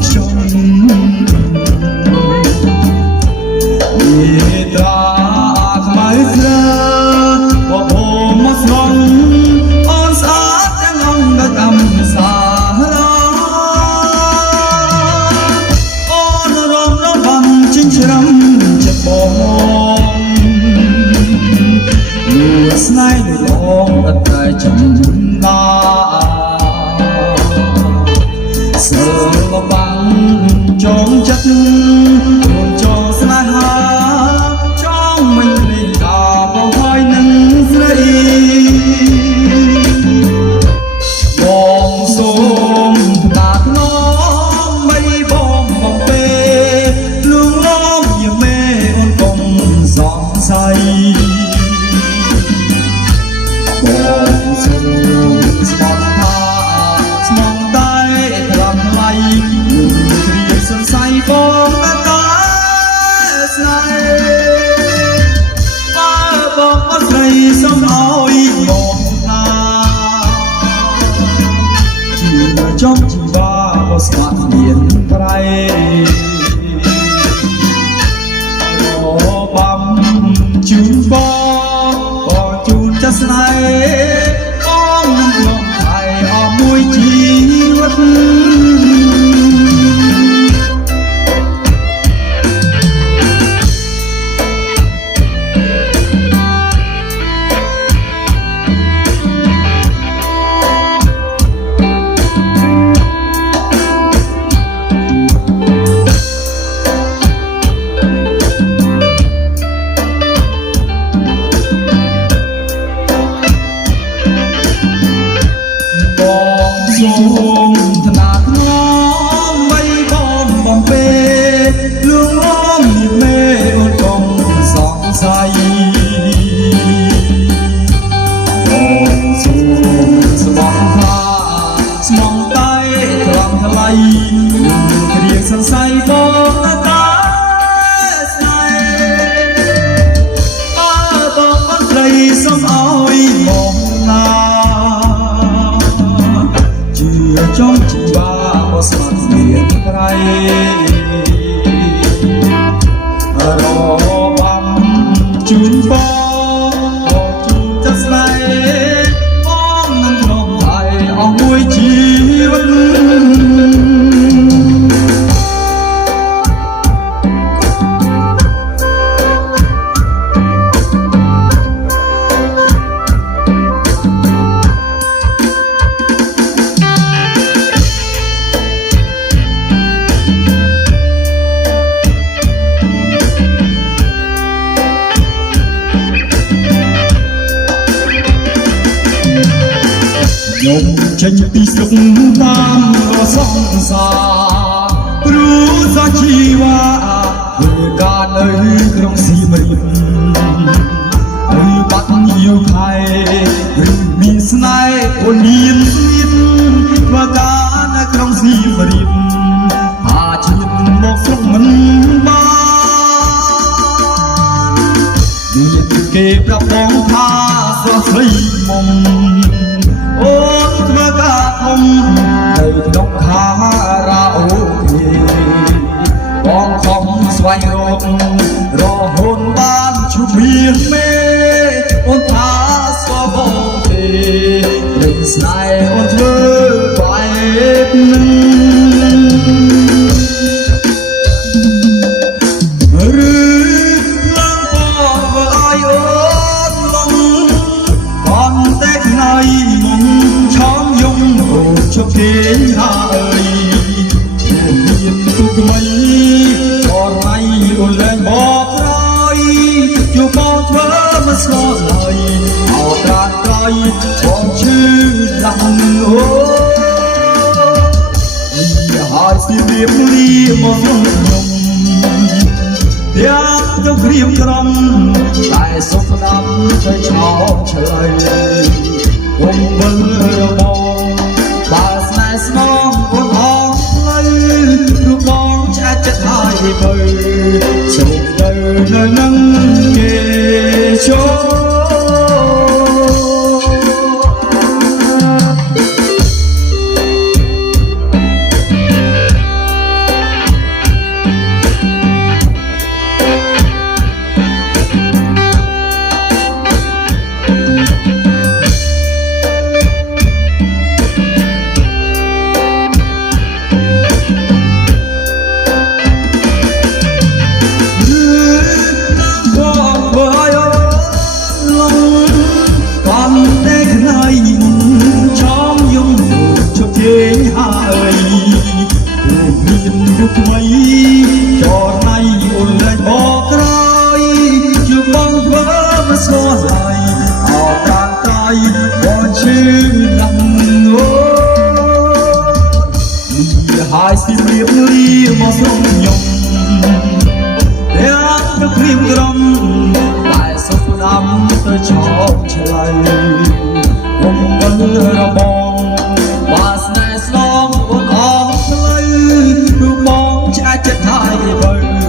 ខ្ញុំមេត្រាខ្មៅស្រើបបោមកស្នងអូនស្អាតទាំងអង្គកម្មសាអូនរំលងបានចិញ្ច្រាំចិត្តបងស្នេហ៍លងអត់តែចំណាសិលបាំងចងចិត្តរួនចងស្នេហាចងមិនភ្លេចការបងហើយនឹងស្រីបងសូមតាថ្នមមិនបងបំពេលួងលោមជាមេអូនកុំសង្ស័យបងសូមស្បត់ថាស្មងតែត្រង់ថ្លៃលុំគ្រាសង្ស័យបងតែស្នេហ៍បើបងអត់ស្រីសូមឲ្យបងណាជាចំជីវាបស្មាត់មានប្រៃអូបំជូនបងជូនចាស់ស្នេហ៍បងនឹងក្នុងថៃអស់មួយជីវិតសូមថ្នាថ្នមមិនបងបំពេលួងលោមមេអូនកុំសង្ស័យបងសូមស្បង់ថាស្មងតែត្រង់ថ្លៃគ្រាសង្ស័យបងតែស្នេហ៍បើបងអត់ស្រីសូមឲ្យបងណាចង់ជីវាបស្មាត់មានប្រៃរបំជូនបងជូនចាស់ស្នេហ៍បងនឹងក្នុងថៃអស់មួយជីវិតខ្ញុំចេញពីស្រុកតាមរសង្សារព្រោះសាជីវ៉ាធ្វើការនៅក្នុងសៀមរាបឬបាត់យូខៃឬមានស្នេហ៍អូនមានស្នៀតធ្វើការនៅក្នុងសៀមរាបថាជាតិមកស្រុកមិនបានមានគេប្រាប់បងថាស្រស់ស្រីមុំអូនធ្វើការធំនៅក្នុងខារ៉ាអូខេបងខំស្វែងរករហូតបានជុំមានមេអូនថាស្គាល់បងទេរឿងស្នេហ៍អូនធ្វើបែបនឹងជប់គេហើយមានទុកថ្មីអរណៃអូនលែងបកក្រោយជួបបងធ្វើមិនស្គាល់ឡើយអោត្រានក្រោយបងឈឺដាំអូហើយស្ទាបរៀបលាមកខ្ញុំយ៉ាងទៅក្រៀមក្រំតែសុខដាំជួយឆោតឆ្លើយគុំវិលរបស់បើស្នេហ៍ស្នងអូនអងផ្លូវរូបបងឆ្អាចិត្តហើយមើលសូមទៅនៅនឹងគេចូល រូបថ្មីចរណៃអូនលែងបកក្រោយជួបបងធ្វើមកស្គាល់ហើយអោប្រានត្រៃបងឈឺណាស់អូនេះហើយសិរៀបរៀមកស្រុកខ្ញុំទាំងទឹកព្រៀមក្រំតែសុខស្ដាំទៅឆោតឆ្លៃគុំវិលរបងបាស្នេហ៍ស្នងអូនអស់ផ្លូវគឺបងឆ្អែតចិត្តហើយបើ